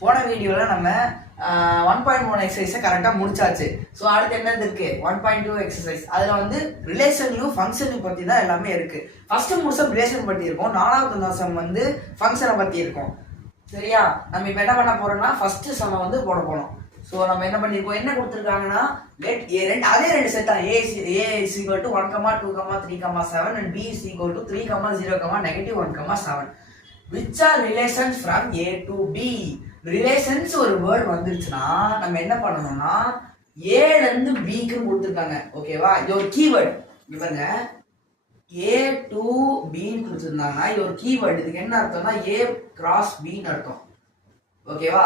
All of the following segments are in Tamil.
போன வீடியோவில் நம்ம 1.1 எக்ஸசைஸை கரெக்டாக முடிச்சாச்சு. ஸோ அடுத்து என்னது இருக்கு 1.2 எக்ஸசைஸ். அதில் வந்து ரிலேஷனையும் ஃபங்க்ஷனையும் பற்றி தான் எல்லாமே இருக்கு. ஃபர்ஸ்ட் மூணு ரிலேஷன் பற்றி இருக்கும், நாலாவது சம் வந்து ஃபங்க்ஷனை பற்றி இருக்கும். சரியா? நம்ம இப்போ என்ன பண்ண போறோம்னா ஃபர்ஸ்ட் சம்மை வந்து போட போறோம். ஸோ நம்ம என்ன பண்ணிருக்கோம், என்ன கொடுத்துருக்காங்கன்னா லெட் ஏ அதே ரெண்டு செட் தான். ஏ is equal to 1, 2, 3, 7 and b is equal to 3, 0, -1, 7. which are relations from a to b. Relations ஒரு வேர்ட் வந்துருச்சுன்னா நம்ம என்ன பண்ணணும்னா ஏல இருந்து பிக்கு கொடுத்துருக்காங்க. ஓகேவா? இது ஒரு கீவேர்டு. இவங்க ஏ டு பின்னு கொடுத்துருந்தாங்கன்னா இது ஒரு கீவேர்டு. இதுக்கு என்ன அர்த்தம்னா ஏ கிராஸ் பின்னு அர்த்தம். ஓகேவா?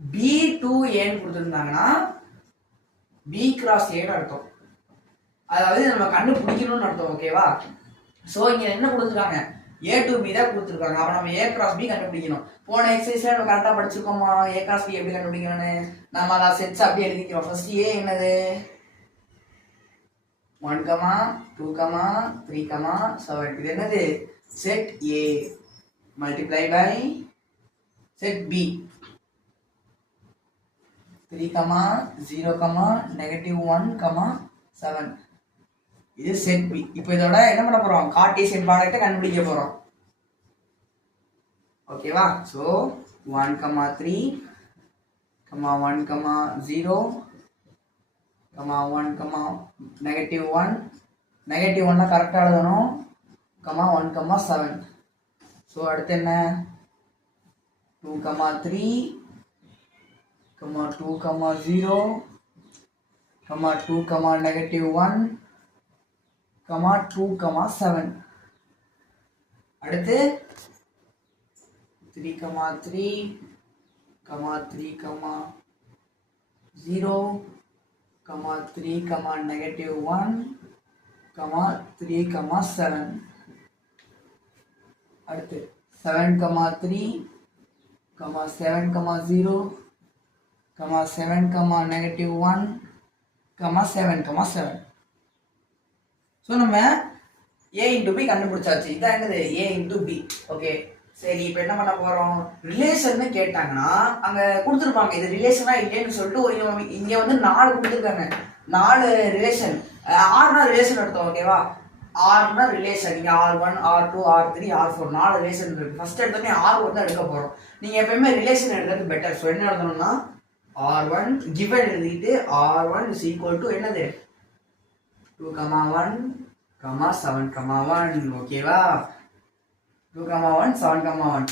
பி டு ஏன்னு கொடுத்துருந்தாங்கன்னா பி கிராஸ் ஏன்னு அர்த்தம். அதாவது நம்ம கண்டுபிடிக்கணும்னு அர்த்தம். ஓகேவா? ஸோ இங்க என்ன கொடுத்துருக்காங்க, ஏ டு பி தான் கொடுத்துருக்காங்க. அப்போ நம்ம ஏ கிராஸ் பி கண்டுபிடிக்கணும். போன எக்ஸசைஸ்ல நம்ம கரெக்டாக படிச்சிருக்கோமா ஏ கிராஸ் பி எப்படி கண்டுபிடிக்கணும்னு? நம்ம அதை செட்ஸ் அப்படியே எழுதிக்கிறோம். ஃபர்ஸ்ட் ஏ என்னது 1, 2, 3, 7. இது என்னது set A multiply by set B 3, 0, -1, 7. இது செட் பி. இப்போ இதோட என்ன பண்ண போறோம், கார்ட்டீசியன் ப்ராடக்ட்டை கண்டுபிடிக்க போறோம். ஓகேவா? ஸோ 1, 3, 1, 0, 1, -1 கரெக்டாக எழுதணும். 1, 7. ஸோ அடுத்து என்ன 2, 3, 2, 0, 2, -1, 2, 7. அடுத்து 3, 3, 3, 0, 3, -1, 3, 7. அடுத்து 7, 3, 7, 0, 7, -1, 7, 7. ஸோ நம்ம ஏ இன்டு பி கண்டுபிடிச்சாச்சு. இதான் என்னது ஏ இன்டு பி. ஓகே, சரி. இப்போ என்ன பண்ண போறோம், ரிலேஷன் கேட்டாங்கன்னா அங்க கொடுத்துருப்பாங்க இது ரிலேஷனா இல்லைன்னு சொல்லிட்டு இங்க வந்து 4 கொடுத்துருக்காங்க. 4 ரிலேஷன். ஆறுனா ரிலேஷன் எடுத்தோம். ஓகேவா? ஆறுனா ரிலேஷன். இங்க R1, R2, R3, R4 4 relation இருக்கு. ஃபர்ஸ்ட் எடுத்தோடனே R1 தான் எடுக்க போறோம். நீங்க எப்பயுமே ரிலேஷன் எடுக்கிறது பெட்டர். ஸோ என்ன எழுதணும்னா R1 கிவன் எழுதிட்டு R1 is equal to என்னது 2, 1, 7, 1. ஓகேவா? 2, 1, 7, 1.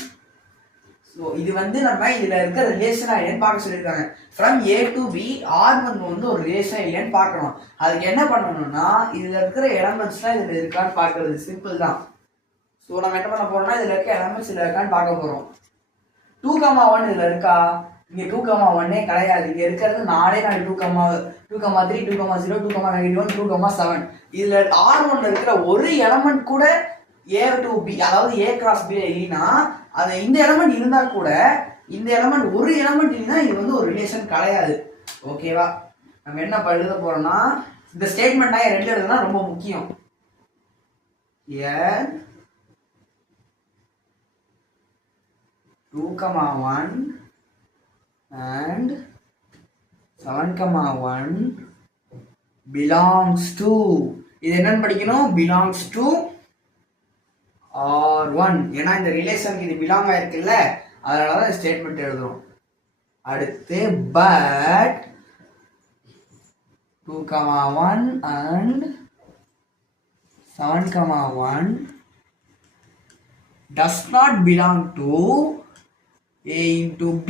ஸோ இது வந்து நம்ம இதுல இருக்க ரிலேஷனா இல்லைன்னு பார்க்க சொல்லியிருக்காங்க. From A to B R1 வந்து ஒரு ரிலேஷன் இல்லைன்னு பார்க்கணும். அதுக்கு என்ன பண்ணணும்னா இதுல இருக்கிற எலமெண்ட்ஸ்லாம் இதுல இருக்கான்னு பார்க்கறது சிம்பிள் தான். ஸோ நம்ம என்ன பண்ண போறோம்னா இதுல இருக்க எலமெண்ட்ஸ் இதுல இருக்கான்னு பார்க்க போறோம். 2, 1 இதுல இருக்கா? இங்க 2, 1 கிடையாது. இங்க இருக்கிறது 4 2, 3, 2, 0, 2, -1, 2, 7. இதுல R1 இருக்கிற ஒரு எலமெண்ட் கூட ஏ டு பி அதாவது ஏ கிராஸ் பி இல்லைன்னா அது இந்த எலமெண்ட் இருந்தா கூட இந்த எலமெண்ட் ஒரு எலமெண்ட் இல்லைன்னா இது வந்து ஒரு ரிலேஷன் கிடையாது. ஓகேவா? நம்ம என்ன எழுத போறோம்னா இந்த ஸ்டேட்மெண்ட் 2 எழுதுனா ரொம்ப முக்கியம். ஏ 2, 1 and 7, 1 belongs to, இது என்னன்னு படிக்கணும், belongs to R1. ஏன்னா இந்த ரிலேஷனுக்கு இது பிலாங் ஆயிருக்குல்ல, அதனாலதான் ஸ்டேட்மெண்ட் எழுதுறோம். அடுத்து but 2, 1 and 7, 1 does not belong to A into B.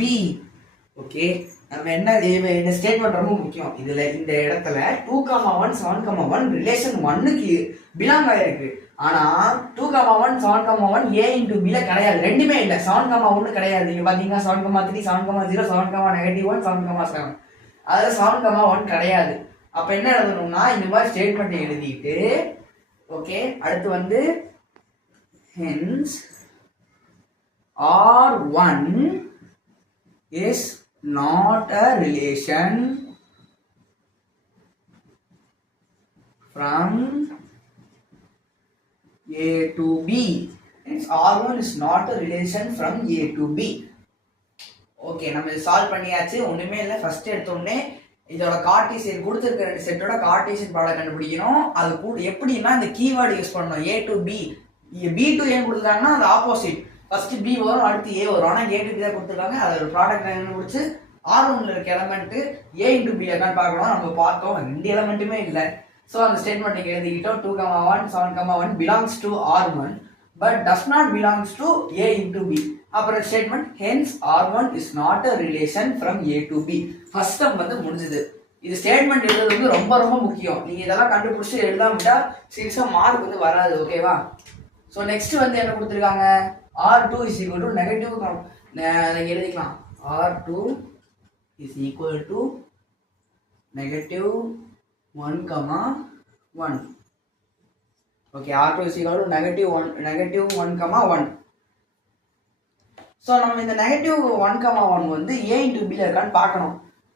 Okay, நம்ம என்ன இந்த ஸ்டேட்மெண்ட் ரொம்ப முக்கியம். இதுல இந்த இடத்துல 2, 1, 7, 1 ரிலேஷன் 1க்கு பிலாங் ஆயிருக்கு. ஆனா 2, 1, 7, 1 A into B ல கிடையாது. ரெண்டுமே இல்ல. 7, 1 கிடையாது. இங்க பாத்தீங்கன்னா 7, 3, 7, 0, 7, -1, 7, 7. அதுல 7, 1 கிடையாது. அப்ப என்ன எழுதணும்னா இந்த மாதிரி ஸ்டேட்மெண்ட் எழுதிட்டு ஓகே, அடுத்து வந்து hence R1 is not a relation from A to B. Hence R1 is not a relation from A to B. Okay, நம்ம இது சால்வ் பண்ணியாச்சு. ஒண்ணுமே இல்லை, ஃபர்ஸ்ட் எடுத்தோடனே இதோட கார்ட்டீசியன் கொடுத்துருக்க 2 செட்டோட கார்ட்டீசியன் ப்ராடக்ட் கண்டுபிடிக்கணும். அது கூட எப்படின்னா இந்த கீவேர்டு யூஸ் பண்ணணும். A to B, B to A கொடுத்துருக்காங்கன்னா அது ஆப்போசிட். ஃபர்ஸ்ட் B வரும், அடுத்து A வரும். ஆனால் A to B தான் கொடுத்துருக்காங்க. அதோட ப்ராடக்ட் கண்டுபிடிச்சு R1ல இருக்க எலமெண்ட் A into B இருக்கான்னு பார்க்கணும். நம்ம பார்த்தோம், 2 எலமெண்ட்டுமே இல்லை. ஸோ அந்த ஸ்டேட்மெண்ட் நீங்கள் எழுதிக்கிட்டோம். 2,1 7,1 belongs to R1 but does not belongs to A into B. அப்புறம் statement hence R1 is not a relation from A to B. First term வந்து முடிஞ்சது. இது ஸ்டேட்மெண்ட் எழுதுறது வந்து ரொம்ப ரொம்ப முக்கியம். நீங்க இதெல்லாம் கண்டுபிடிச்சு எழுதாம விட்டா சீரியஸா மார்க் வந்து வராது. ஓகேவா? ஸோ நெக்ஸ்ட் வந்து என்ன கொடுத்துருக்காங்க, R2 is equal to negative எழுதிக்கலாம். R2 is equal to negative 1,1. Okay, R2 is equal to negative 1,1. So நம்ம இந்த negative 1,1 வந்து A into B இருக்கான்னு பார்க்கணும்.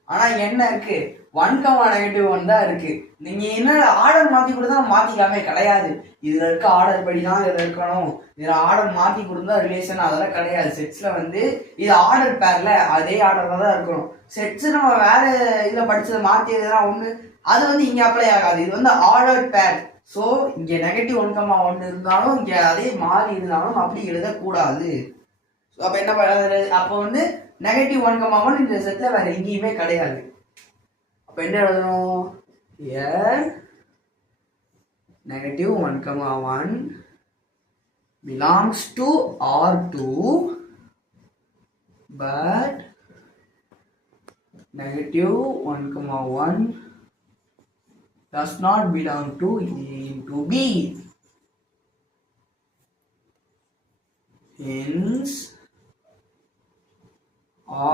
ஆனால் என்ன இருக்கு, 1,-1 தான் இருக்கு. நீங்க என்ன ஆர்டர் மாத்தி கொடுத்தா மாத்திக்காமே கிடையாது. இதுல இருக்க ஆர்டர் படி தான் இதுல இருக்கணும். இதுல ஆர்டர் மாத்தி கொடுத்தா ரிலேஷன் அதெல்லாம் கிடையாது. செட்ஸ்ல வந்து இது ஆர்டர் பேர்ல அதே ஆர்டர்ல தான் இருக்கணும். செட்ஸ் நம்ம வேற இதுல படிச்சதை மாத்தி எதுனா ஒண்ணு அது வந்து இங்க அப்ளை ஆகாது. இது வந்து ஆர்டர் பேர். ஸோ இங்க -1,1 இருந்தாலும் இங்க அதே மாறி இருந்தாலும் அப்படி எழுதக்கூடாது. அப்ப என்ன பண்ண, அப்போ வந்து -1,1 இந்த செட்ல வேற எங்கேயுமே கிடையாது. அப்ப என்ன எழுதணும், here -1,1 belongs to R2 but -1,1 does not belong to A into B. Hence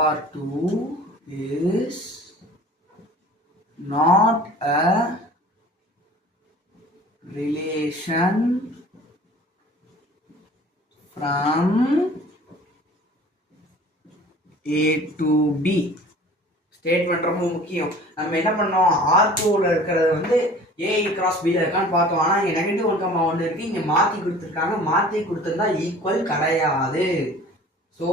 R2 is not a relation from A to B. Statement ரொம்ப முக்கியம். நம்ம என்ன பண்ணோம், R2ல இருக்கிறது வந்து A cross B இருக்கான்னு பார்த்தோம். ஆனால் இங்கே -1,1 இருக்கு, இங்கே மாற்றி கொடுத்துருக்காங்க. மாற்றி கொடுத்துருந்தா ஈக்குவல் கிடையாது. ஸோ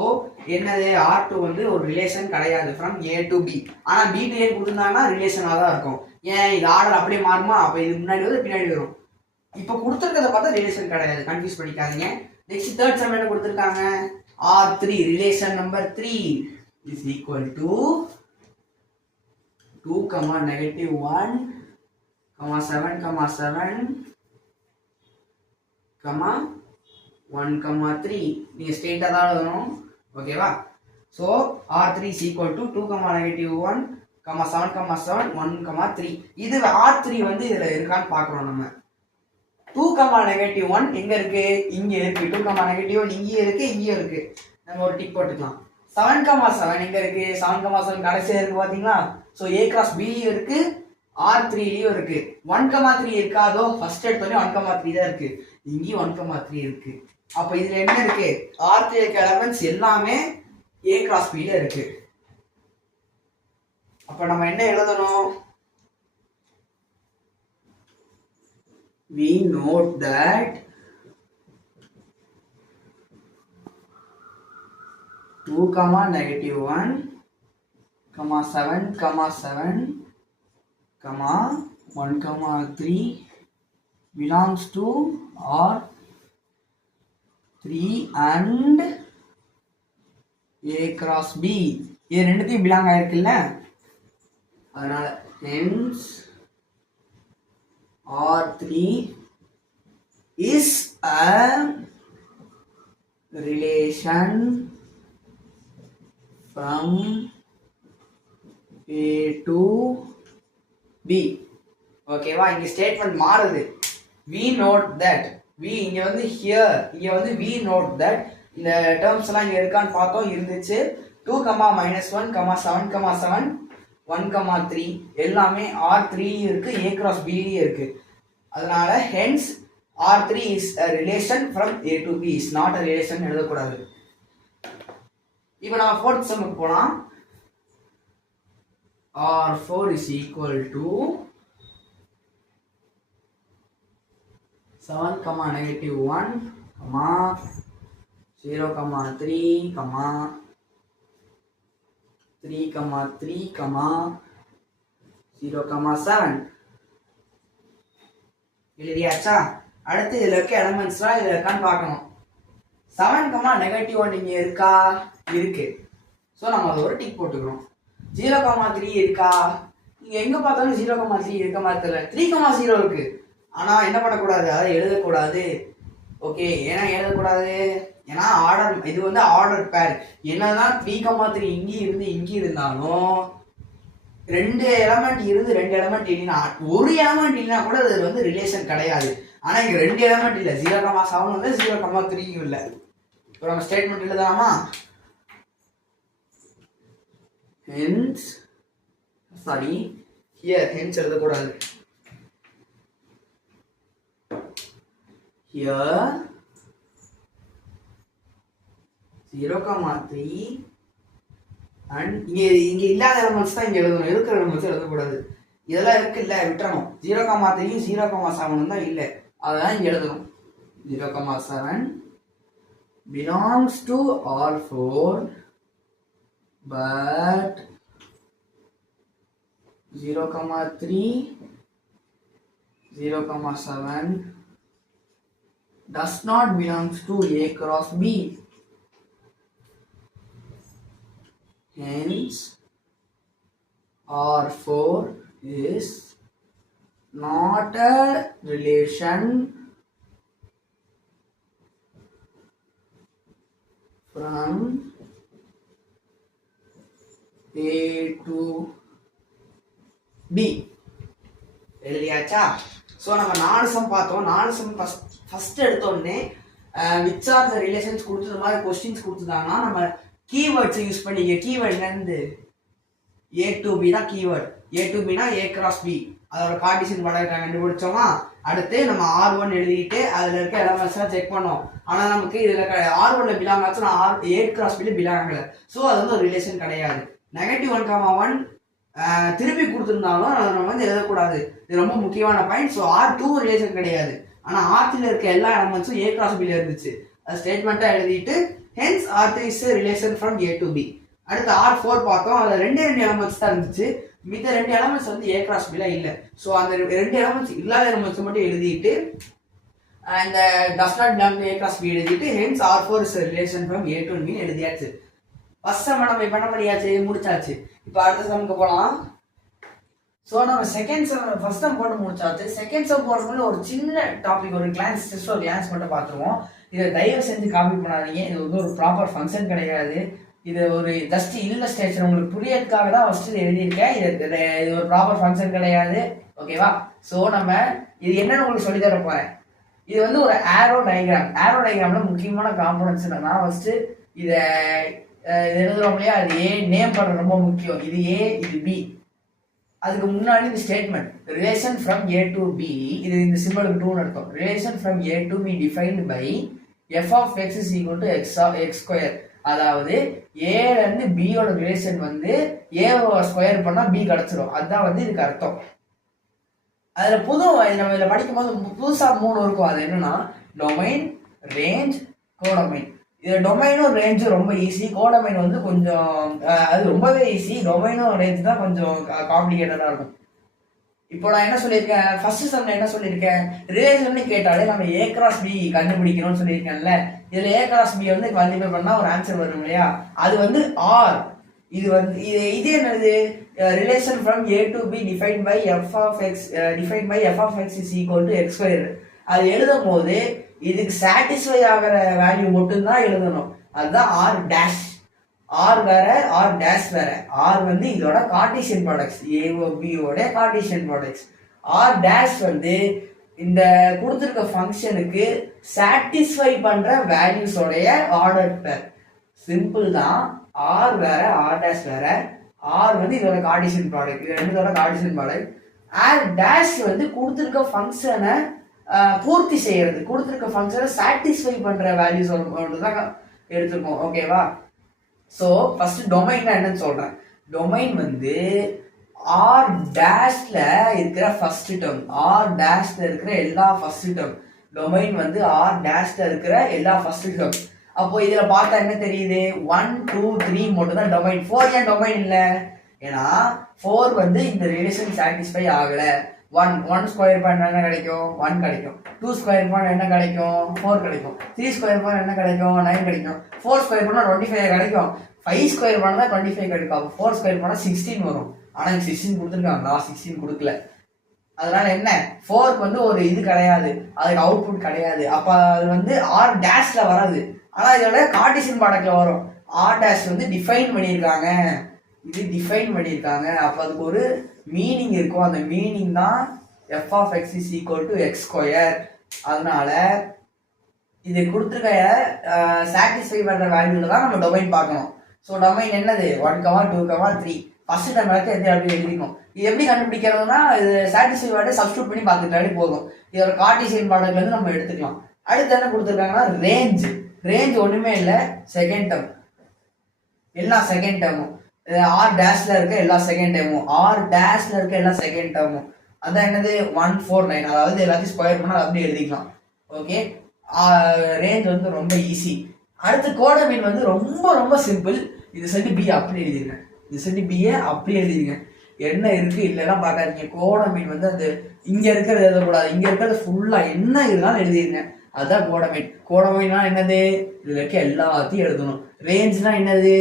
என்னது, R2 வந்து ஒரு ரிலேஷன் கிடையாது ஃப்ரம் A to B. ஆனால் B to A கொடுத்துருந்தாங்கன்னா ரிலேஷனாக தான் இருக்கும். ஏன் இது ஆர்டர் அப்படியே மாறுமா, அப்போ இது முன்னாடி வந்து பின்னாடி வரும். இப்போ கொடுத்துருக்கத பார்த்தா ரிலேஷன் கிடையாது, கன்ஃபியூஸ் பண்ணிக்காதீங்க. நெக்ஸ்ட் தேர்ட் சம் என்ன கொடுத்துருக்காங்க, R3 relation number 3 is equal to 2,-1, 7,7, 1,3. நீங்க ஸ்ட்ரெயிட்டா தான் எழுதணும். ஓகேவா? So R3 is equal to 2,-1, 7,7, 1,3. இது R3 வந்து இதுல இருக்கான்னு பார்க்கணும். நம்ம 2,-1 எங்க இருக்கு, இங்க இருக்கு. 2,-1 இங்கேயும் இருக்கு, இங்கேயும் இருக்கு. நம்ம ஒரு டிக் போட்டுக்கலாம். 7,7 எங்க இருக்கு, 7,7 கடைசியா இருக்கு பாத்தீங்களா? ஸோ A cross B இருக்கு, R3லயும் இருக்கு. 1,3 இருக்காதோ, ஃபர்ஸ்ட் எடுத்தோடனே 1,3 தான் இருக்கு, இங்கேயும் 1,3 இருக்கு. அப்ப இதுல என்ன இருக்கு, R3 இருக்க எலமெண்ட்ஸ் எல்லாமே A cross B ல இருக்கு. அப்ப நம்ம என்ன எழுதணும், we note that (2,-1, 7,7, 1,3) belongs to R3 and A cross B. இது ரெண்டுத்தையும் பிலாங் ஆயிருக்குல்ல, அதனால hence R3 is a relation from A to B. ஓகேவா? இங்க ஸ்டேட்மெண்ட் மாறுது. we note that, we இங்க வந்து here, இங்க வந்து we note that. இந்த டேர்ம்ஸ் எல்லாம் இங்க இருக்கான்னு பார்த்தோம், இருந்துச்சு. 2,-1, 7,7, 1,3 எல்லாமே R3 இருக்கு, A cross B இருக்கு. அதனால hence R3 is a relation from A to B, is not a relation எழுதக்கூடாது. இப்போ நம்ம ஃபோர்த் சம்முக்கு போலாம். R4 is equal to 7,-1, 0,3, 3, 3, 0, 7 எழுதியாச்சா? அடுத்து இதில் இருக்க எலமெண்ட்ஸ்லாம் இதில் இருக்கான்னு பார்க்கணும். 7, -1 இங்கே இருக்கா? இருக்கு. ஸோ நம்ம அதை ஒரு டிக் போட்டுக்கிறோம். 0, 3 இருக்கா? இங்கே எங்கே பார்த்தாலும் 0, 3 இருக்க மாதிரி தெரியல. 3, 0 இருக்கு. ஆனால் என்ன பண்ணக்கூடாது, அதை எழுதக்கூடாது. ஓகே, ஏன்னா எழுதக்கூடாது, ஏன்னா ஆர்டர், இது வந்து ஆர்டர் பேர். என்னதான் 3, 3 இங்கே இருந்தாலும் 2 எலமெண்ட் இருந்து 2 எலமெண்ட் இல்லைன்னா, ஒரு எலமெண்ட் இல்லைன்னா கூட அது வந்து ரிலேஷன் கிடையாது. ஆனா இங்க 2 எலமெண்ட் இல்ல, 0, 7 வந்து 0, 3 இல்ல. இப்போ நம்ம ஸ்டேட்மெண்ட் எழுதலாமா? hence சாரி here hence எழுதக்கூடாது. here 0, 3 அண்ட் இங்க இல்லாத எலமெண்ட்ஸ் தான் இங்க எழுதணும், இருக்கிற எலமெண்ட்ஸ் எழுதக்கூடாது. இதெல்லாம் இருக்குல்ல, விட்டுறணும். 0, 3 0, 7 தான் இல்லை, அதெல்லாம் இங்க எழுதணும். 0, 7 belongs to R4 but 0, 3 0, 7 does not belongs to A cross B. Hence R4 is not a relation from A to B. எழுதியாச்சா? ஸோ நம்ம 4 சம் பார்த்தோம். 4 சம் ஃபர்ஸ்ட் எடுத்தோடனே விச் ஆர் த ரிலேஷன்ஸ் கொடுத்தது மாதிரி கொஸ்டின்ஸ் கொடுத்துட்டாங்கன்னா நம்ம கீவேர்ட்ஸ் யூஸ் பண்ணி, கீவேர்ட் என்னது, A to B தான் கீவேர்ட். A to B னா A cross B, அதோட கார்ட்டீசியன் ப்ராடக்ட் கண்டுபிடிச்சோமா. அடுத்து நம்ம R1 எழுதிட்டு அதில் இருக்க எலமெண்ட்ஸ்லாம் செக் பண்ணோம். ஆனால் நமக்கு இதில் R1ல பிலாங் ஆச்சு, நான் A cross B பிலாங் ஆகலை. ஸோ அது வந்து ஒரு ரிலேஷன் கிடையாது. -1, 1 திருப்பி கொடுத்துருந்தாலும் அதை நம்ம வந்து எழுதக்கூடாது. இது ரொம்ப முக்கியமான பாயிண்ட். ஸோ R2 ரிலேஷன் கிடையாது, ஆனால் R3ல இருக்க எல்லா எலமெண்ட்ஸும் A cross B இருந்துச்சு. அது ஸ்டேட்மெண்ட்டாக எழுதிட்டு hence R3 is a relation from A to B. அடுத்து R4 பார்த்தோம், அதில் 2 எலமெண்ட்ஸ் தான் இருந்துச்சு. மித்த 2 எலமெண்ட்ஸ் வந்து A cross B இல்லை. ஸோ அந்த 2 எலமெண்ட்ஸ் இல்லாத எலமெண்ட்ஸ் மட்டும் எழுதிட்டு இந்த does not belong to A cross B எழுதிட்டு hence R4 is a relation from A to B எழுதியாச்சு. ஃபர்ஸ்ட் சம் நம்ம பண்ண முடியாச்சு, முடிச்சாச்சு. இப்போ அடுத்த சம்க்கு போகலாம். ஸோ நம்ம செகண்ட் சம் ஃபர்ஸ்ட் சம் போட்டு முடிச்சாச்சு. செகண்ட் சம் போடுறதுல ஒரு சின்ன டாபிக், ஒரு கிளான்ஸ், ஜஸ்ட் ஒரு கிளான்ஸ் மட்டும் பார்த்துருவோம். இதை தயவு செஞ்சு காப்பி பண்ணாதீங்க. இது வந்து ஒரு ப்ராப்பர் ஃபங்க்ஷன் கிடையாது. இது ஒரு ஜஸ்ட் இல்லஸ்ட்ரேஷன், உங்களுக்கு புரியறதுக்காக தான் ஃபர்ஸ்ட் இது எழுதியிருக்கேன். இது ஒரு ப்ராப்பர் ஃபங்க்ஷன் கிடையாது. ஓகேவா? ஸோ நம்ம இது என்னன்னு உங்களுக்கு சொல்லி தர போறேன். இது வந்து ஒரு ஆரோ டயக்ராம். ஆரோ டயக்ராம்ல முக்கியமான காம்பனன்ட்ஸ் என்னன்னா, ஃபர்ஸ்ட் இதை எழுதுறோம் இல்லையா, அது ஏ நேம் பண்ணுறது ரொம்ப முக்கியம். இது ஏ, இது பி. அதுக்கு முன்னாடி இந்த statement relation from A to B, இது இந்த சிம்பிளுக்கு 2ன்னு அர்த்தம். Relation from A to B defined by f of x is equal to x square. அதாவது ஏல இருந்து பியோட ரிலேஷன் வந்து ஏவை ஸ்கொயர் பண்ணா பி கிடைச்சிடும். அதுதான் வந்து இதுக்கு அர்த்தம். அதுல நம்ம இதில் படிக்கும் போது புதுசா 3 இருக்கும். அது என்னன்னா டொமைன், ரேஞ்ச், கோடொமைன். இது டொமைனும் ரேஞ்சும் ரொம்ப ஈஸி, கோடொமைன் வந்து கொஞ்சம் அது ரொம்பவே ஈஸி. டொமைனும் ரேஞ்ச் தான் கொஞ்சம் காம்ப்ளிகேட்டடா இருக்கும். இப்போ நான் என்ன சொல்லியிருக்கேன், ஃபர்ஸ்ட் சம்ல என்ன சொல்லியிருக்கேன், ரிலேஷன் கேட்டாலே நம்ம A cross B கண்டுபிடிக்கணும்னு சொல்லியிருக்கேன்ல. இதுல A cross B வந்து மல்டிப்ளை பண்ணா ஒரு ஆன்சர் வரும் இல்லையா, அது வந்து R. இது வந்து இது என்னது, relation from A to B define by f of x is equal to x square. அது எழுதும் போது இதுக்கு சாட்டிஸ்ஃபை ஆகிற வேல்யூ மட்டும்தான் எழுதணும். அதுதான் R டேஷ். R வேற, R டேஷ் வேற. R வந்து இதோட கார்ட்டீசியன் ப்ராடக்ட்ஸ், AOBயோட கார்ட்டீசியன் ப்ராடக்ட்ஸ். R டேஷ் வந்து இந்த கொடுத்துருக்க ஃபங்க்ஷனுக்கு சாட்டிஸ்ஃபை பண்ற வேல்யூஸோடைய ஆர்டர் பேர். சிம்பிள் தான். R வேற, R டேஷ் வேற. R வந்து இதோட கார்ட்டீசியன் ப்ராடக்ட், இது ரெண்டுதோட கார்ட்டீசியன் ப்ராடக்ட். R டேஷ் வந்து கொடுத்துருக்க ஃபங்க்ஷனை பூர்த்தி செய்யறது, கொடுத்துருக்க ஃபங்க்ஷனை சாட்டிஸ்ஃபை பண்ற வேல்யூஸ் தான் எடுத்துருக்கோம். ஓகேவா? ஸோ ஃபர்ஸ்ட் டொமைன்னா என்னன்னு சொல்றேன். டொமைன் வந்து R டேஷ்ல இருக்கிற ஃபர்ஸ்ட் டேர்ம், R டேஷ்ல இருக்கிற எல்லா ஃபர்ஸ்ட் டேர்ம். டொமைன் வந்து R டேஷ்ல இருக்கிற எல்லா ஃபர்ஸ்ட் டேர்ம். அப்போ இதுல பார்த்தா என்ன தெரியுது 1 2 3 மட்டும் தான் டொமைன். 4 ஏன் டொமைன் இல்ல? ஏன்னா 4 வந்து இந்த ரிலேஷன் சாட்டிஸ்ஃபை ஆகல. 1 ஸ்கொயர் பண்ண என்ன கிடைக்கும்? 1 கிடைக்கும். 2 ஸ்கொயர் பண்ண என்ன கிடைக்கும்? 4 கிடைக்கும். 3 ஸ்கொயர் பண்ண என்ன கிடைக்கும்? 9 கிடைக்கும். 4 ஸ்கொயர் பண்ணா 25 கிடைக்கும். 5 ஸ்கொயர் பண்ணா 25 கிடைக்கும். 4 ஸ்கொயர் பண்ணா 16 வரும். ஆனா 16 கொடுத்துருக்காங்க, நான் 16 கொடுக்கல. அதனால என்ன, 4க்கு வந்து ஒரு இது கிடையாது, அதுக்கு அவுட்புட் கிடையாது. அப்ப அது வந்து ஆர் டேஷ்ல வராது. ஆனா இதோட கார்ட்டீசியன் ப்ராடக்ட்ல வரும். ஆர் டேஷ் வந்து டிஃபைன் பண்ணியிருக்காங்க, இது டிஃபைன் பண்ணியிருக்காங்க. அப்ப அதுக்கு ஒரு மீனிங் இருக்கும். அந்த மீனிங் தான் f of x is equal to x square. அதனால இது கொடுத்துருக்க சாட்டிஸ்ஃபை பண்ற வேல்யூல தான் நம்ம டொமைன் பார்க்கணும். ஸோ டொமைன் என்னது 1, 2, 3. ஃபர்ஸ்ட் டைம் எடுத்து எது அப்படி எழுதிக்கணும். இது எப்படி கண்டுபிடிக்கிறதுனா இது சாட்டிஸ்ஃபை வேர்டை சப்ஸ்டியூட் பண்ணி பார்த்துட்டாலே போதும். இதோட கார்ட்டீசியன் ப்ராடக்ட்ல இருந்து நம்ம எடுத்துக்கலாம். அடுத்து என்ன கொடுத்துருக்காங்கன்னா ரேஞ்ச். ரேஞ்ச் ஒண்ணுமே இல்லை, செகண்ட் டேர்ம், எல்லா செகண்ட் டேர்மும். ஆர் டேஷ்ல இருக்க எல்லா செகண்ட் டேர்மும், ஆர் டேஷ்ல இருக்க எல்லா செகண்ட் டேர்மும். அதான் என்னது 149. அதாவது எல்லாத்தையும் ஸ்கொயர் பண்ணால் அப்படியே எழுதிக்கலாம். ஓகே, ரேஞ்ச் வந்து ரொம்ப ஈஸி. அடுத்து கோடமீன் வந்து ரொம்ப ரொம்ப சிம்பிள். இது செட்டு பி அப்படி எழுதிருக்கேன், இது செட்டு பிஏ அப்படி எழுதிருக்கேன். என்ன இருக்கு இல்லைலாம் பார்க்காதீங்க. கோடமீன் வந்து அந்த இங்க இருக்கிறது எழுதக்கூடாது, இங்க இருக்கிறது ஃபுல்லா என்ன இருந்தாலும் எழுதிருங்க. அதுதான் கோடமீன். கோடமீன்னா என்னது, இதுல இருக்க எல்லாத்தையும் எழுதணும். ரேஞ்ச்னா என்னது,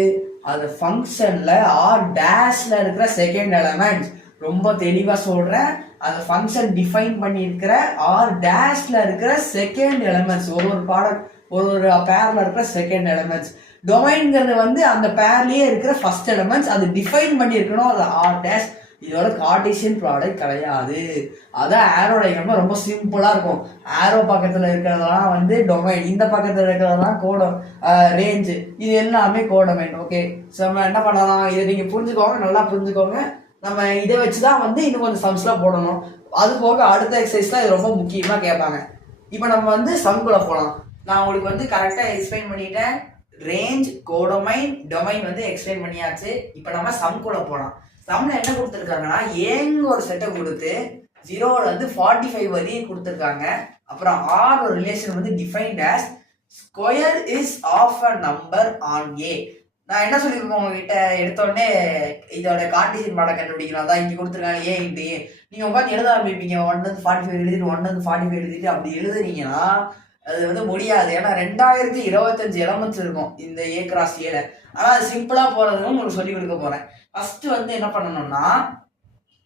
அது ஃபங்க்ஷன்ல ஆர் டேஷ்ல இருக்கிற செகண்ட் எலமெண்ட். ரொம்ப தெளிவா சொல்றேன், அந்த ஃபங்க்ஷன் டிஃபைன் பண்ணி இருக்கிற ஆர் டேஷ்ல இருக்கிற செகண்ட் எலமெண்ட்ஸ், ஒரு ஒரு பேர்ல இருக்கிற செகண்ட் எலமெண்ட்ஸ். டொமைன்ங்கிறது வந்து அந்த பேர்லயே இருக்கிற ஃபர்ஸ்ட் எலமெண்ட்ஸ், அது டிஃபைன் பண்ணி இருக்கணும், அது ஆர் டேஷ். இதோட கார்ட்டீசியன் ப்ராடக்ட் கிடையாது. அதான் ஆரோ டயக்ராம் ரொம்ப சிம்பிளா இருக்கும். ஆரோ பக்கத்துல இருக்கிறதெல்லாம் வந்து டொமைன், இந்த பக்கத்துல இருக்கிறதெல்லாம் ரேஞ்சு, இது எல்லாமே கோடொமைன். ஓகே, ஸோ நம்ம என்ன பண்ணலாம், இதை நீங்க புரிஞ்சுக்கோங்க, நல்லா புரிஞ்சுக்கோங்க. நம்ம இதை வச்சுதான் வந்து இன்னும் கொஞ்சம் சம்ஸ்லாம் போடணும். அது போக அடுத்த எக்ஸசைஸ்லாம் இது ரொம்ப முக்கியமா கேட்பாங்க. இப்போ நம்ம வந்து சம்குள்ள போகலாம். நான் உங்களுக்கு வந்து கரெக்டா எக்ஸ்பிளைன் பண்ணிட்டேன். ரேஞ்ச், கோடொமைன், டொமைன் வந்து எக்ஸ்பிளைன் பண்ணியாச்சு. இப்போ நம்ம சம்குள்ள போகலாம். சம்ல என்ன கொடுத்துருக்காங்கன்னா ஏங்க ஒரு செட்டை கொடுத்து 0ல இருந்து 45 வரையும் கொடுத்துருக்காங்க. அப்புறம் ஆர் ஒரு ரிலேஷன் வந்து defined as square is of a number on A. நான் என்ன சொல்லியிருக்கோம் உங்ககிட்ட, எடுத்தோடனே இதோட கார்ட்டீசியன் ப்ராடக்ட் கண்டுபிடிக்கணும். அதான் இங்க கொடுத்துருக்காங்க ஏ இன்ட்டு ஏ. நீங்க உட்காந்து எழுத ஆரம்பிப்பீங்க, 1 to 45 எழுதிட்டு 1 to 45 எழுதிட்டு அப்படி எழுதுனீங்கன்னா அது வந்து முடியாது. ஏன்னா 2025 எலமெண்ட்ஸ் இருக்கும் இந்த ஏ கிராஸ் ஏல. ஆனா அது சிம்பிளா போறதுன்னு உங்களுக்கு சொல்லி கொடுக்க போறேன். ஃபர்ஸ்ட் வந்து என்ன பண்ணணும்னா,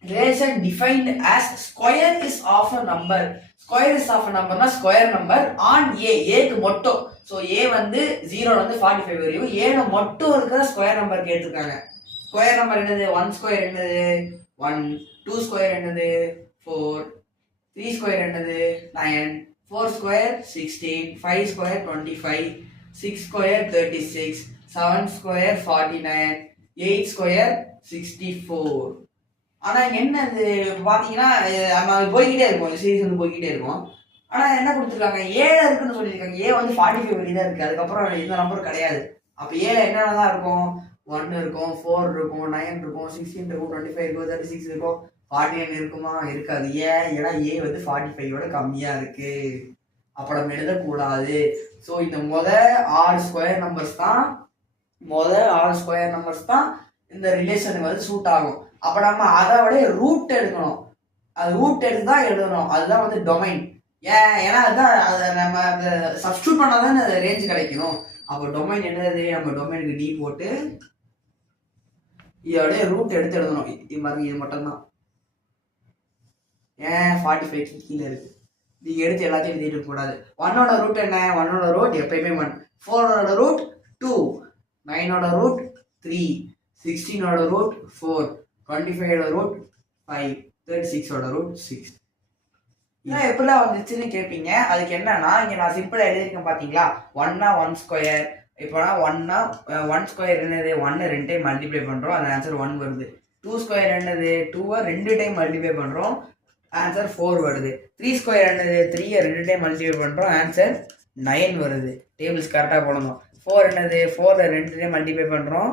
relation defined as square is of a number. Square is of a நம்பர்னா ஸ்கொயர் நம்பர் ஆன் ஏ, ஏக்கு மட்டும். ஸோ ஏ வந்து 0ல இருந்து 45 வரையும் ஏல மட்டும் இருக்கிற ஸ்கொயர் நம்பர் கேட்டிருக்காங்க. ஸ்கொயர் நம்பர் என்னது, 1 ஸ்கொயர் என்னது 1, 2 ஸ்கொயர் என்னது 4, 3 ஸ்கொயர் என்னது 9, 4 square 16, 5 square 25, 6 square 36, 7 square 49, 8 square 64. ஆனா என்ன இது பாத்தீங்கன்னா நம்ம போய்கிட்டே இருக்கும், சீரீஸ் வந்து போய்கிட்டே இருக்கும். ஆனா என்ன கொடுத்துருக்காங்க, 7 இருக்குன்னு சொல்லியிருக்காங்க. ஏ வந்து 45 வரையும் தான் இருக்கு, அதுக்கப்புறம் இந்த நம்பர் கிடையாது. அப்ப ஏல என்னென்னதான் இருக்கும், 1 இருக்கும், 4 இருக்கும், 9 இருக்கும், 16 இருக்கும், 25 இருக்கும், 36 இருக்கும், 49 இருக்குமா, இருக்காது. ஏன்னா ஏ வந்து 45ஓட கம்மியா இருக்கு. அப்ப நம்ம எழுதக்கூடாது. ஸோ இந்த ஆறு ஸ்கொயர் நம்பர்ஸ் தான் இந்த ரிலேஷனுக்கு வந்து சூட் ஆகும். அப்ப நம்ம அதை விட ரூட் எடுக்கணும், அது ரூட் எடுத்து தான் எழுதணும். அதுதான் வந்து டொமைன். ஏன்னா அதுதான் அதை நம்ம அந்த சப்ஸ்டியூட் பண்ணாதான் அந்த ரேஞ்ச் கிடைக்கணும். அப்போ டொமைன் என்னது, நம்ம டொமைனுக்கு டி போட்டு இதோட ரூட் எடுத்து எழுதணும். இது மாதிரி இது மட்டும்தான். 45 கீழே இருக்கு, நீங்க எடுத்து எல்லாத்தையும் எழுதிட்டு கூடாது. 1ஓட ரூட் என்ன, 1ஓட ரூட் எப்பயுமே 1, 4ஓட ரூட் 2, 9ஓட ரூட் 3, 16ஓட ரூட் 4, 25ஓட ரூட் 5, 36ஓட ரூட் 6. இதெல்லாம் எப்படிலாம் வந்துச்சுன்னு கேட்பீங்க. அதுக்கு என்னன்னா, இங்க நான் சிம்பிளா எழுதிருக்கேன் பாத்தீங்களா, 1னா 1 ஸ்கொயர். இப்போனா 1னா 1 ஸ்கொயர் என்னது, 1 2 டைம் மல்டிப்ளை பண்றோம், அது ஆன்சர் 1 வருது. 2 ஸ்கொயர் என்னது, 2 2 டைம் மல்டிப்ளை பண்றோம், ஆன்சர் 4 வருது. 3 ஸ்கொயர் என்னது, 3 2 டைம் மல்டிப்ளை பண்றோம், ஆன்சர் 9 வருது. டேபிள்ஸ் கரெக்டா போடணும். 4 என்னது, 4 2 டைம் மல்டிப்ளை பண்றோம்,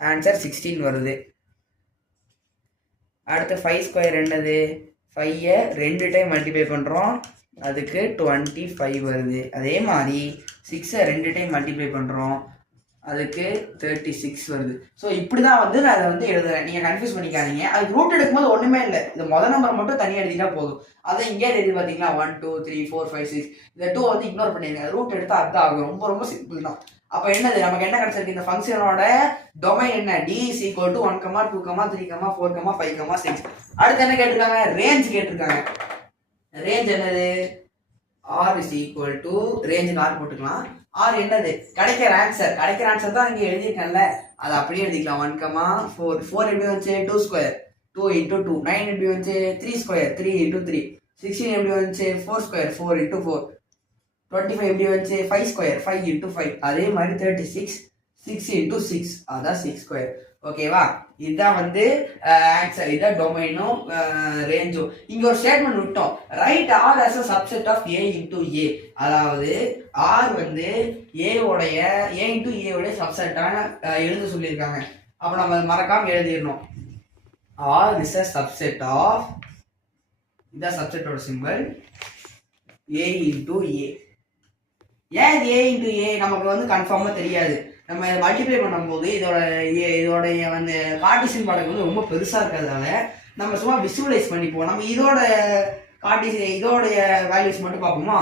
ஆன்சர் 16 வருது. அடுத்து 5 ஸ்கொயர் என்னது, 5 2 டைம் மல்டிப்ளை பண்றோம், அதுக்கு 25 வருது. அதே மாதிரி 6 2 டைம் மல்டிப்ளை பண்ணுறோம், அதுக்கு 36 வருது. ஸோ இப்படி தான் வந்து நான் அதை வந்து எழுதுறேன். நீங்கள் கன்ஃபியூஸ் பண்ணிக்காதீங்க. அதுக்கு ரூட் எடுக்கும்போது ஒன்றுமே இல்லை, இந்த மொதல் நம்பர் மட்டும் தனியாக எழுதிட்டா போதும். அதை இங்கே எழுதி பார்த்தீங்களா 1 2 3 4 5 6, இந்த 2 வந்து இக்னோர் பண்ணிடுங்க. ரூட் எடுத்தால் அதுதான் ஆகும். ரொம்ப ரொம்ப சிம்பிள் தான். அப்போ என்னது நமக்கு என்ன கிடைச்சிருக்கு, இந்த ஃபங்க்ஷனோட டொமைன் என்ன, d is equal to 1, 2, 3, 4, 5, 6. அடுத்து என்ன கேட்டிருக்காங்க, ரேஞ்ச் கேட்டிருக்காங்க. ரேஞ்ச் என்னது, r is equal to range r போட்டுக்கலாம். r என்னது, கிடைக்கிற ஆன்சர் தான் இங்கே எழுதியிருக்கேன்ல, அதை அப்படியே எழுதிக்கலாம். 1, 4 4 எப்படி வந்துச்சு 2 ஸ்கொயர் 2 into 2, 9 எப்படி வந்துச்சு 3 ஸ்கொயர் 3 into 3, 16 எப்படி வந்துச்சு 4 ஸ்கொயர் 4 into 4, 25 எப்படி வந்துச்சு 5 ஸ்கொயர் 5 into 5, அதே மாதிரி 36 6 into 6, அதான் 6 ஸ்கொயர். ஓகேவா, இதுதான் வந்து ஆன்சர். இதுதான் டொமைனும் ரேஞ்சும். இங்க ஒரு ஸ்டேட்மெண்ட் விட்டோம், right R as a subset of a into a. அதாவது ஆர் வந்து a into a உடைய சப்செட்டான எழுத சொல்லியிருக்காங்க. அப்போ நம்ம மறக்காம எழுதிடணும், R is a subset of, இதான் சப்செட்டோட சிம்பிள், a into a. ஏன் a into a நமக்கு வந்து கன்ஃபார்மாக தெரியாது. நம்ம மல்டிப்ளை பண்ணும்போது இதோடைய வந்து கார்ட்டீசியன் ப்ராடக்ட் வந்து ரொம்ப பெருசாக இருக்கிறதால நம்ம சும்மா விசுவலைஸ் பண்ணிப்போம். நம்ம இதோடைய வேல்யூஸ் மட்டும் பார்ப்போமா,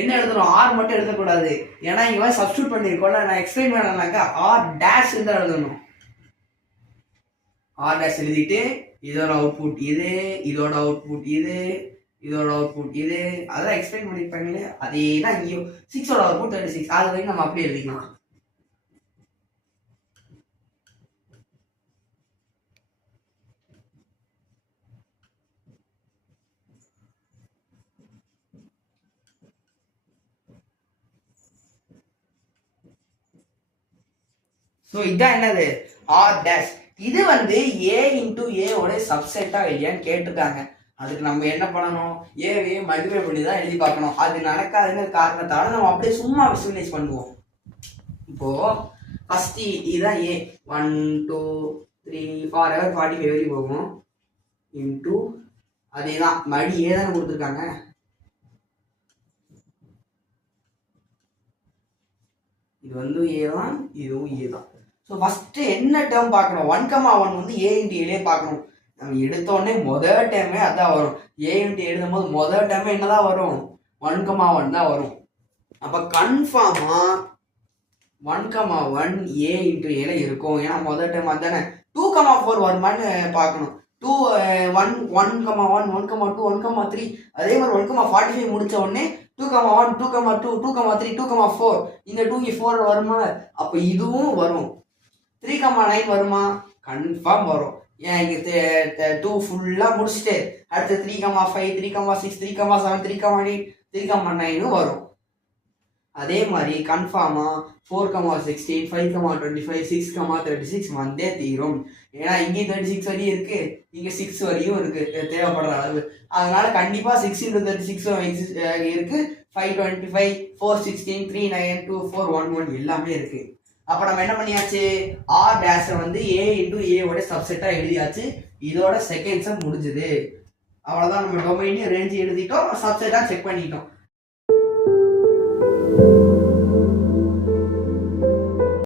என்ன எழுதணும், ஆர் மட்டும் எழுதக்கூடாது. ஏன்னா இங்கே வந்து சப்ஸ்டியூட் பண்ணியிருக்கோம்ல, நான் எக்ஸ்பிளைன் பண்ணனாக்கா ஆர் டேஷ் தான் எழுதணும். ஆர் டேஷ் எழுதிட்டு இதோட அவுட்புட் இது, இதோட அவுட்புட் இது, இதோட அவுட்புட் இது, அதெல்லாம் எக்ஸ்பிளைன் பண்ணியிருப்பாங்களே, அதே தான் இங்கேயும் 6ஓட அவுட்புட் 36, அது வரைக்கும் நம்ம அப்படியே எழுதிக்கலாம். ஸோ இதுதான் என்னது, ஆர் டேஷ். இது வந்து ஏ இன்டூ ஏ உடைய சப்செட்டா இல்லையான்னு கேட்டிருக்காங்க. அதுக்கு நம்ம என்ன பண்ணணும், ஏவே மல்டிப்ளை பண்ணி தான் எழுதி பார்க்கணும். அது நடக்காதுங்கிற காரணத்தால நம்ம அப்படியே சும்மா விசுவலைஸ் பண்ணுவோம். இப்போ ஃபர்ஸ்ட் இதுதான் ஏ, 1 2 3 4 45 வரைக்கும் போகும் இன்டூ, அதே தான் மடி ஏ தானே கொடுத்துருக்காங்க. இது வந்து ஏ தான், இதுவும் ஏ தான். ஸோ ஃபர்ஸ்ட் என்ன டேர்ம் பார்க்கணும், 1, 1 வந்து ஏ இன்ட்டு ஏலே பார்க்கணும். நம்ம எடுத்தோடனே முதல் டேர்மே அதான் வரும். ஏ இன்ட்டு எழுதும் போது முதல் டேர்மே என்னதான் வரும், 1, 1 தான் வரும். அப்போ கன்ஃபார்மா 1, 1 ஏ இன்ட்டு ஏல இருக்கும். ஏன்னா முதல் டேர்ம் அதுதானே. 2, 4 வருமானு பார்க்கணும். 2 1 1, 1 1, 2 1, 3, அதே மாதிரி 1, 45 முடிச்ச உடனே 2, 1 2, 2, 2, 3, 2, 4, இந்த 2 இங்கே 4 வருமா, அப்போ இதுவும் வரும். 3, 9 வருமா, கன்ஃபார்ம் வரும். ஏன் இங்கே 2 ஃபுல்லாக முடிச்சுட்டு அடுத்து 3, 5, 3, 6, 3, 7, 3, 8, 3, 9 வரும். அதே மாதிரி கன்ஃபார்மா 4, 16, 5, 25, 6, 36 வந்தே தீரும். ஏன்னா இங்கே 36 வரையும் இருக்கு, இங்கே 6 வரையும் இருக்கு தேவைப்படுற அளவு. அதனால கண்டிப்பா 6 into 36 இருக்கு, 5, 25, 4, 16, 3, 9, 2, 4, 1, 1 எல்லாமே இருக்கு. அப்ப நம்ம என்ன பண்ணியாச்சு, ஆர் டேஷ் வந்து ஏ இன்டூ ஏ ஓட சப்செட்டா எழுதியாச்சு. இதோட செகண்ட் சம் முடிஞ்சது. அவ்வளவுதான், நம்ம டொமைனையும் ரேஞ்ச் எழுதிட்டோம், சப்செட்டா செக் பண்ணிட்டோம்.